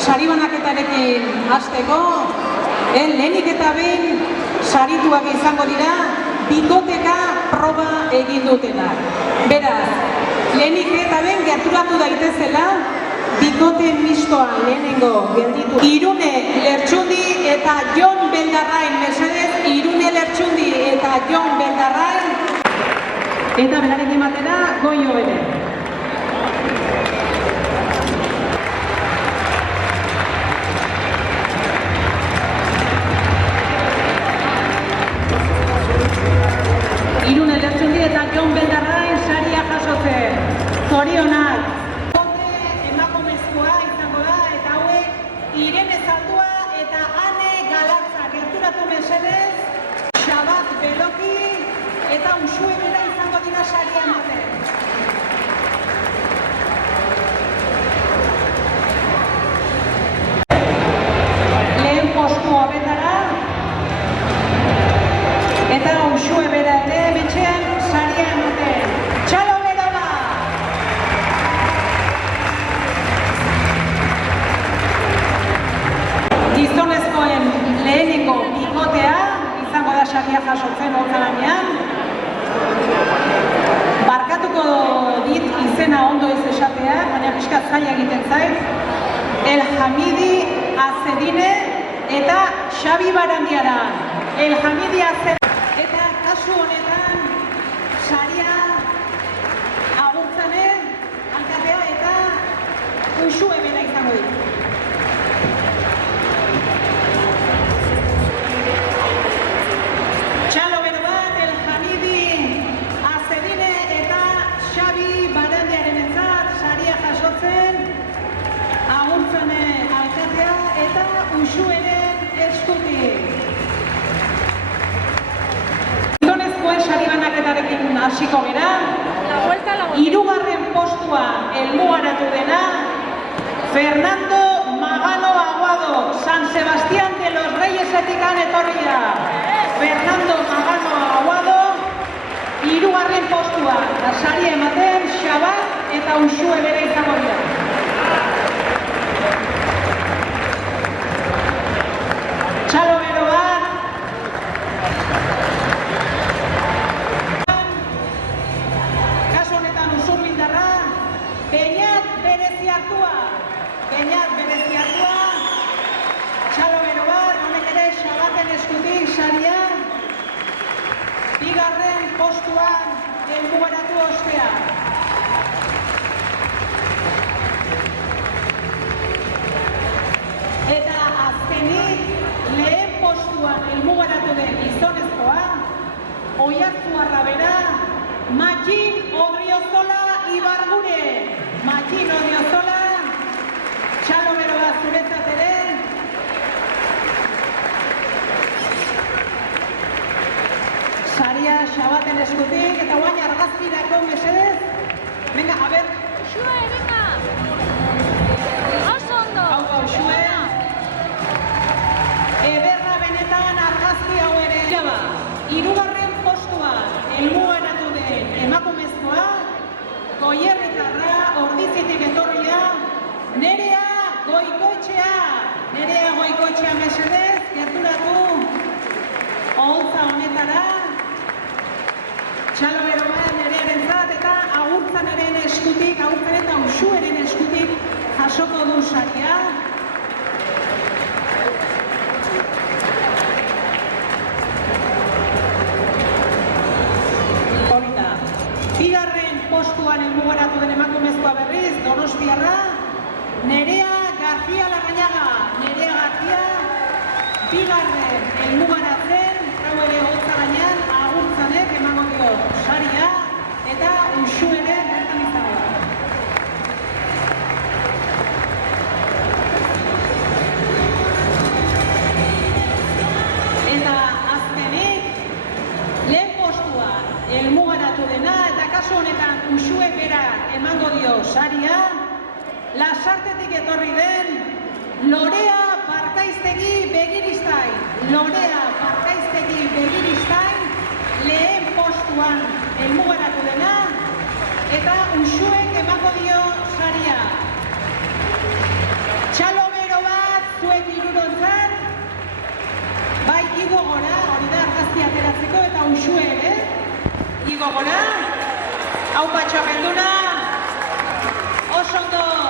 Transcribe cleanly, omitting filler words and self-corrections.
sari banaketarekin hasteko, lehenik eta behin sarituak izango dira bikoteka proba egin dutenak. Beraz, lehenik eta behin gerturatu daitezela bikote mistoan lehenengo gelditu. Irune Lertxundi eta Jon Beldarrain, mesedez, Irune Lertxundi eta Jon Beldarrain, eta berarekin batera Goio ere. Irune Lertxundi eta Jon Beldarrain saria jasotzen. Zorionak. Emakumezkoa izango da, eta hauek Irene Zaldua eta Ane Galatza. Gerturatu mesedez, Xabat Beloki eta Uxue bera izango dira saria ematen. Lehen postu hobetara eta Uxue bera ere metxean saria ematen. Txalo bero da! Gizonezkoen lehenengo bikotea izango da saria jasotzen otzalanean. Barkatuko dit izena ondo ez esatea, baina pixka zaila egiten zait. El Hamidi Azedine eta Xabi Barandiara. El Hamidi Azedine. Eta kasu honetan saria agurtzanen alkatea eta Uxue bera izango ditu. Txalo bero bat, El Hamidi Azedine eta Xabi Barandiaren entzat saria jasotzen agurtzanen alkatea eta Uxueren eskutik. Sari banaketarekin hasiko gera, hirugarren postuan helmugaratu dena Fernando Magano Aguado, San Sebastián de los Reyesetik etorria. Fernando Magano Aguado, hirugarren postuan, saria ematen Xabat eta Uxue bere izango dira. Txalo bero bat, Beñat bereziatua, Txalo bero bat, honek ere Xabaten eskutik saria, bigarren postuan helmugaratu ostean. Eta azkenik lehen postuan helmugaratu den gizonezkoa, Oiartzuarra bera, Magin Odriozola Ibargure. Magin Odriozola, Txalo bero bat zuretzat ere. Saria Xabaten eskutik, eta guain argazkirako mesedez. Venga, a ber. Uxue, venga! Oso ondo! Hau, Uxue. Ederra benetan argazki hau ere. Hirugarren postuan helmugaratu den emakumezkoa, Goierritarra, Ordizitik etorria, Nerea Goikoetxea. Nerea Goikoetxea mesedez, gerturatu oholtza honetara. Txalo bero bat Nerearen zat eta agurtzanaren eskutik, agurtzan eta Uxueren eskutik jasoko du saria. Horita, bigarren postuan helmugaratu den emakumezkoa berriz, Donostiarra, Nerea García Larrañaga. Nerea García, bigarren helmugaratzen, hau ere hotza gainean, agurtzanek emango dio saria eta Uxue ere bertan izango da. Eta azkenik, lehen postuan helmugaratu dena eta kasu honetan Uxue bera emango dio saria, Lasartetik etorri den Lorea Barkaiztegi Begiristain. Lorea Barkaiztegi Begiristain lehen postuan helmugaratu dena eta Uxuek emango dio saria. Txalo bero igo gora, hori da argazki ateratzeko eta uxue ere. Igo gora. Hau patxo genduna. Oso ondo.